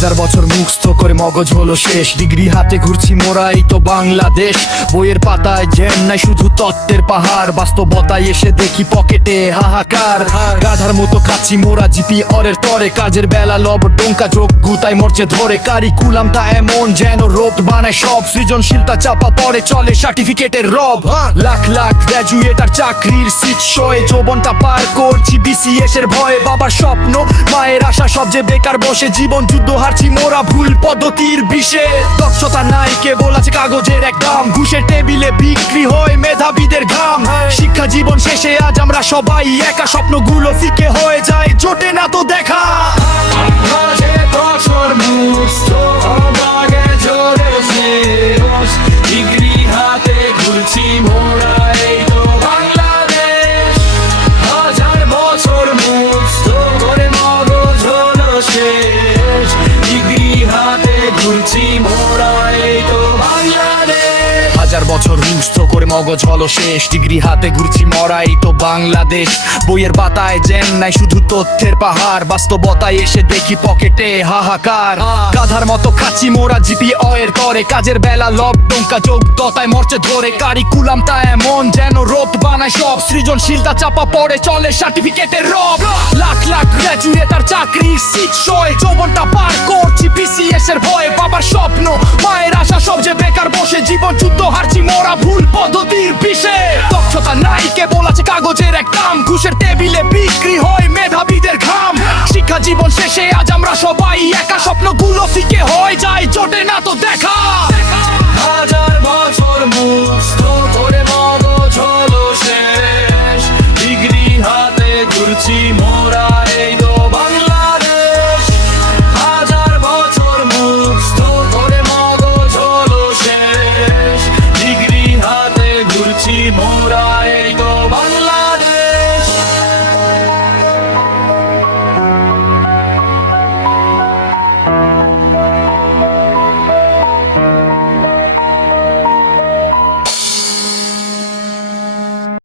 হাজার বছর মুখস্থ করে মগজ হলো শেষ, ডিগ্রি হাতে ঘুরছি মোরা এই তো বাংলাদেশ। বইয়ের পাতায় জ্ঞান নাই শুধু তত্ত্বের পাহাড়, বাস্তবতায় এসে দেখি পকেটে হাহাকার। গাধার মতো খাচ্ছি মোরা জিপি অরের তরে, কাজের বেলা লব ডোঙ্কা যোগ গুতায় মরচে ধরে। কারিকুলামটা এমন যেন রোদ বানায় সব, সৃজনশীলতা চাপা পড়ে চলে সার্টিফিকেটের রব। লাখ লাখ গ্র্যাজুয়েট আর চাকরির সিট শয়ে, যৌবনটা পার করছি বিসিএস এর ভয়ে। বাবার স্বপ্ন মায়ের আশা সব যে বেকার বসে, জীবন যুদ্ধ হারছি মোরা ভুল পদ্ধতির বিষে। দক্ষতা নাই কেবল আছে কাগজের এক দাম, ঘুষের টেবিলে বিক্রি হয় মেধাবীদের ঘাম। শিক্ষা জীবন শেষে আজ আমরা সবাই একা, স্বপ্নগুলো ফিকে হয়ে যায় জোটে না তো দেখা। ডিগ্রি হাতে ঘুরছি মোরা এই তো বাংলাদেশ। হাজার বছর মুক্ত করে মগজ হলো শেষ, ডিগ্রি হাতে ঘুরছি মোরা এই তো বাংলাদেশ। হাজার বছর মুক্ত করে মগজ হলো শেষ, ডিগ্রি হাতে ঘুরছি মরা এই তো বাংলাদেশ। বইয়ের পাতায় জ্ঞান নাই শুধু তথ্যের পাহাড়, বাস্তবতায় এসে দেখি পকেটে হাহাকার। গাধার মতো খাচ্ছি মোরা জিপি অয়ের করে, কাজের বেলা লব ডোঙ্কা যোগ্যতায় মরচে ধরে। কারিকুলামটা এমন যেন রোদ বানায় সব, সৃজনশীলতা চাপা পড়ে চলে সার্টিফিকেটের রব। লাখ লাখ গ্র্যাজুয়েট আর চাকরির সিট শয়ে, যৌবনটা পার করছি বিসিএস এর ভয়ে। বাবার স্বপ্ন মায়ের আশা সব যে বেকার বসে, জীবন যুদ্ধ হারছি মোরা ভুল পদ্ধতির বিষে। দক্ষতা নাই কেবল আছে কাগজের এক দাম, ঘুষের টেবিলে বিক্রি হয় মেধাবীদের ঘাম। শিক্ষা জীবন শেষে আজ আমরা সবাই একা, স্বপ্নগুলো ফিকে হয়ে যায় জোটে না তো দেখা।